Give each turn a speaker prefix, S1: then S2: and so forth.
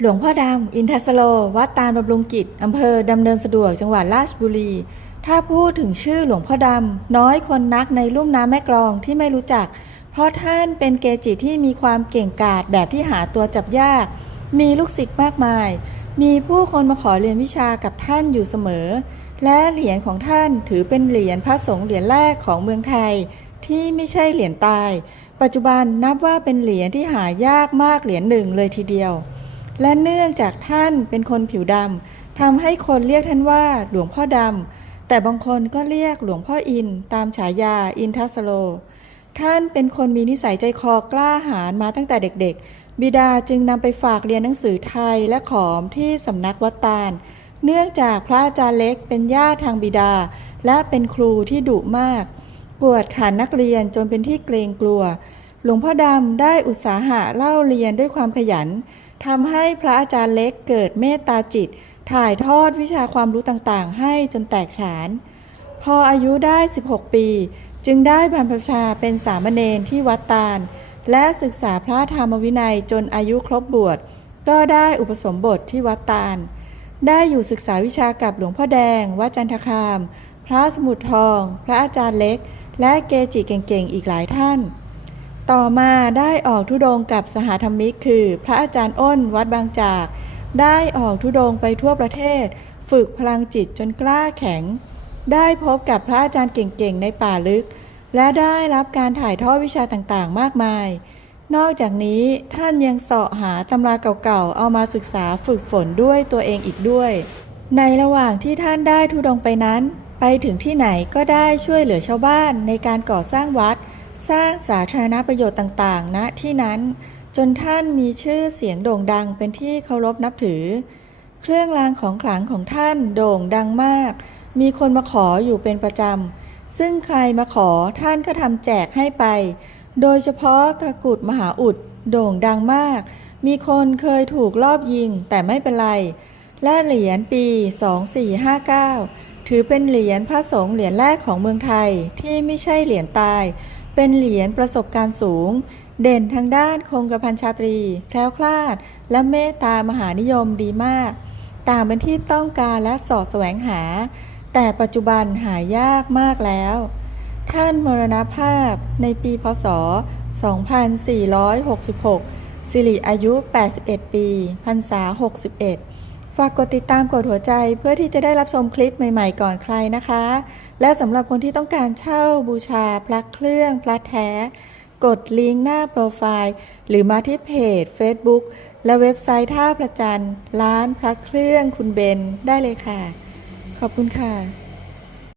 S1: หลวงพ่อดำ อินทสโล วัดตาลบำรุงกิจ อำเภอดำเนินสะดวก จังหวัดราชบุรี ถ้าพูดถึงชื่อหลวงพ่อดำ น้อยคนนักในลุ่มน้ำแม่กลองที่ไม่รู้จัก เพราะท่านเป็นเกจิที่มีความเก่งกาจแบบที่หาตัวจับยาก มีลูกศิษย์มากมาย มีผู้คนมาขอเรียนวิชากับท่านอยู่เสมอ และเหรียญของท่านถือเป็นเหรียญพระสงฆ์เหรียญแรกของเมืองไทย ที่ไม่ใช่เหรียญตาย ปัจจุบันนับว่าเป็นเหรียญที่หายากมากเหรียญหนึ่งเลยทีเดียว และเนื่องจากท่านเป็นคนผิวดำทำให้คนเรียกท่านว่าหลวงพ่อดำแต่บางคนก็เรียกหลวงพ่ออินตามฉายาอินทัสโล ท่านเป็นคนมีนิสัยใจคอกล้าหาญมาตั้งแต่เด็กๆ บิดาจึงนำไปฝากเรียนหนังสือไทยและขอมที่สำนักวัดตาล เนื่องจากพระอาจารย์เล็กเป็นญาติทางบิดา และเป็นครูที่ดุมากกวดขันนักเรียนจนเป็นที่เกรงกลัว หลวงพ่อดำได้อุตสาหะเล่าเรียนด้วยความขยัน ทำให้พระอาจารย์เล็กเกิดเมตตาจิต ถ่ายทอดวิชาความรู้ต่างๆ ให้จนแตกฉาน พออายุได้ 16 ปี จึงได้บรรพชาเป็นสามเณรที่วัดตาล และศึกษาพระธรรมวินัยจนอายุครบบวช ก็ได้อุปสมบทที่วัดตาล ได้อยู่ศึกษาวิชากับหลวงพ่อแดง วัดจันทคาม พระสมุทรทอง พระอาจารย์เล็ก และเกจิเก่งๆ อีกหลายท่าน ต่อมาได้ออกทุดงกับสหธรรมิกคือ พระอาจารย์อ้นวัดบางจาก ได้ออกทุดงไปทั่วประเทศ ฝึกพลังจิตจนกล้าแข็ง ได้พบกับพระอาจารย์เก่งๆ ในป่าลึก และได้รับการถ่ายทอดวิชาต่างๆ มากมาย นอกจากนี้ท่านยังเสาะหาตำราเก่าๆ เอามาศึกษาฝึกฝนด้วยตัวเองอีกด้วย ในระหว่างที่ท่านได้ทุดงไปนั้น ไปถึงที่ไหนก็ได้ช่วยเหลือชาวบ้านในการก่อสร้างวัด สร้างสาธารณประโยชน์ต่างๆณที่นั้น จนท่านมีชื่อเสียงโด่งดังเป็นที่เคารพนับถือ เครื่องรางของขลังของท่านโด่งดังมาก มีคนมาขออยู่เป็นประจำ ซึ่งใครมาขอท่านก็ทำแจกให้ไป โดยเฉพาะตะกรุดมหาอุดโด่งดังมาก มีคนเคยถูกลอบยิงแต่ไม่เป็นไร และเหรียญปี 2459 ถือเป็นเหรียญพระสงฆ์เหรียญแรกของเมืองไทยที่ไม่ใช่เหรียญตาย เป็นเหรียญประสบการณ์สูง เด่นทางด้านคงกระพันชาตรี แคล้วคลาด และเมตตามหานิยมดีมาก ตางเป็นที่ต้องการและสอดแสวงหา แต่ปัจจุบันหายากมากแล้ว ท่านมรณภาพในปีพศ 2466 สิริอายุ 81 ปี พรรษา 61 ฝากกดติดตามกดหัวใจเพื่อที่จะได้รับชมคลิปใหม่ๆก่อนใครนะคะ และสำหรับคนที่ต้องการเช่าบูชาพระเครื่องพระแท้ กดลิงก์หน้าโปรไฟล์ หรือมาที่เพจ Facebook และเว็บไซต์ท่าประจันร้านพระเครื่องคุณเบนได้เลยค่ะ ขอบคุณค่ะ